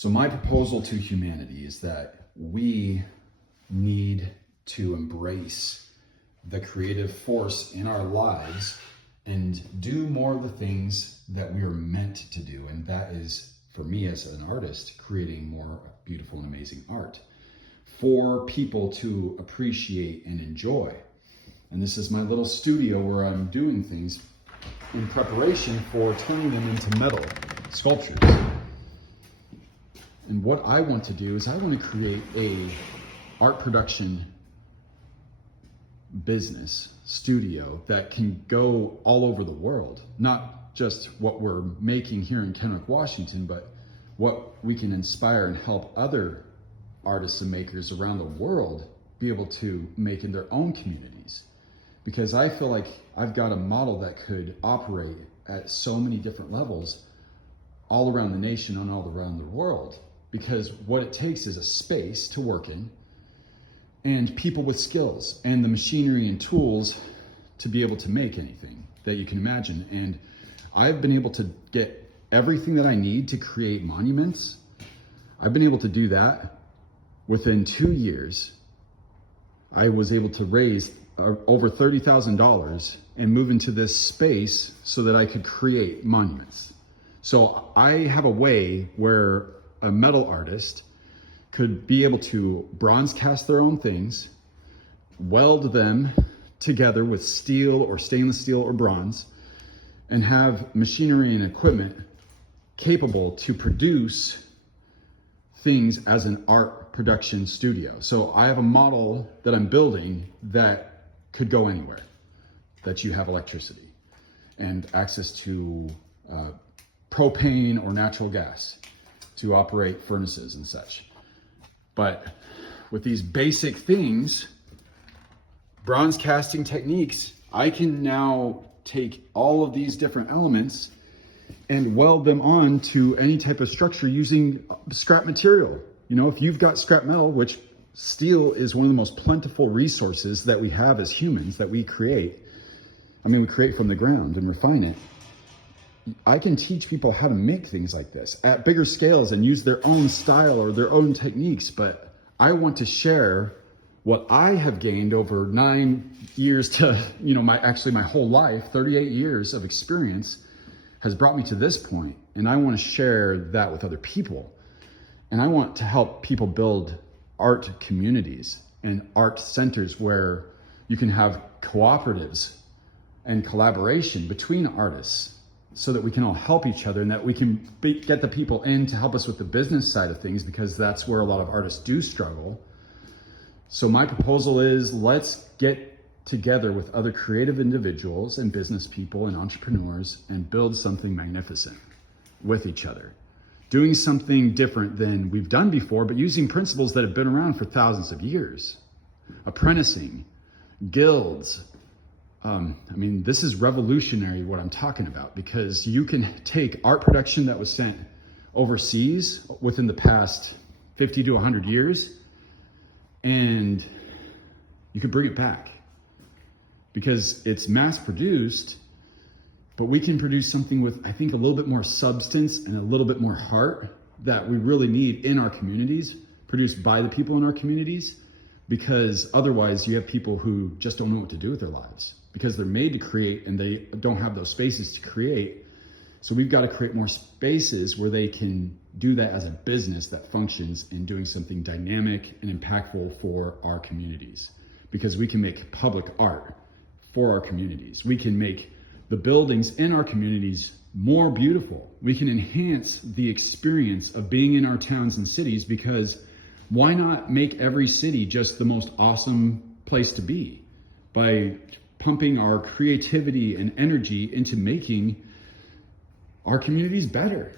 So my proposal to humanity is that we need to embrace the creative force in our lives and do more of the things that we are meant to do. And that is, for me as an artist, creating more beautiful and amazing art for people to appreciate and enjoy. And this is my little studio where I'm doing things in preparation for turning them into metal sculptures. And what I want to do is I want to create a art production business studio that can go all over the world, not just what we're making here in Kennewick, Washington, but what we can inspire and help other artists and makers around the world be able to make in their own communities. Because I feel like I've got a model that could operate at so many different levels all around the nation and all around the world. Because what it takes is a space to work in and people with skills and the machinery and tools to be able to make anything that you can imagine. And I've been able to get everything that I need to create monuments. I've been able to do that within 2 years. I was able to raise over $30,000 and move into this space so that I could create monuments. So I have a way where a metal artist could be able to bronze cast their own things, weld them together with steel or stainless steel or bronze, and have machinery and equipment capable to produce things as an art production studio. So I have a model that I'm building that could go anywhere, that you have electricity and access to propane or natural gas to operate furnaces and such. But with these basic things, bronze casting techniques, I can now take all of these different elements and weld them on to any type of structure using scrap material. You know, if you've got scrap metal, which steel is one of the most plentiful resources that we have as humans, that we create. I mean, we create from the ground and refine it. I can teach people how to make things like this at bigger scales and use their own style or their own techniques. But I want to share what I have gained over 9 years to, my whole life, 38 years of experience has brought me to this point. And I want to share that with other people. And I want to help people build art communities and art centers where you can have cooperatives and collaboration between artists so that we can all help each other and that we can get the people in to help us with the business side of things, because that's where a lot of artists do struggle. So my proposal is, let's get together with other creative individuals and business people and entrepreneurs and build something magnificent with each other. Doing something different than we've done before, but using principles that have been around for thousands of years. Apprenticing, guilds. This is revolutionary what I'm talking about, because you can take art production that was sent overseas within the past 50 to 100 years, and you can bring it back because it's mass produced, but we can produce something with, I think, a little bit more substance and a little bit more heart that we really need in our communities, produced by the people in our communities, because otherwise you have people who just don't know what to do with their lives because they're made to create and they don't have those spaces to create. So we've got to create more spaces where they can do that as a business that functions in doing something dynamic and impactful for our communities, because we can make public art for our communities. We can make the buildings in our communities more beautiful. We can enhance the experience of being in our towns and cities, because why not make every city just the most awesome place to be by pumping our creativity and energy into making our communities better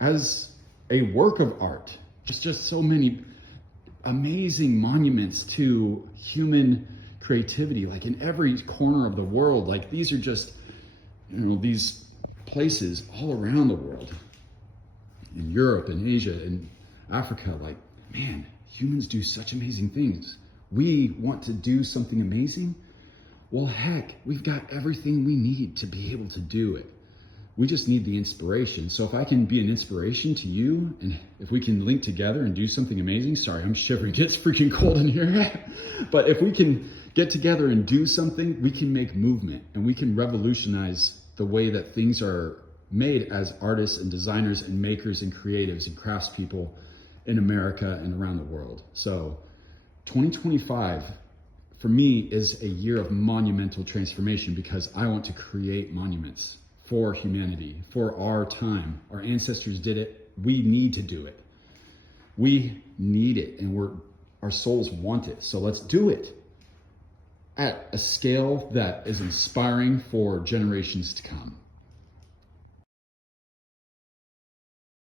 as a work of art. Just so many amazing monuments to human creativity, like in every corner of the world. Like these are just, these places all around the world, in Europe and Asia and Africa. Like, man, humans do such amazing things. We want to do something amazing. Well, heck, we've got everything we need to be able to do it. We just need the inspiration. So if I can be an inspiration to you, and if we can link together and do something amazing, sorry, I'm shivering, it's freaking cold in here. But if we can get together and do something, we can make movement, and we can revolutionize the way that things are made as artists and designers and makers and creatives and craftspeople in America and around the world. So 2025 for me is a year of monumental transformation, because I want to create monuments for humanity, for our time. Our ancestors did it. We need to do it. We need it, and our souls want it. So let's do it at a scale that is inspiring for generations to come.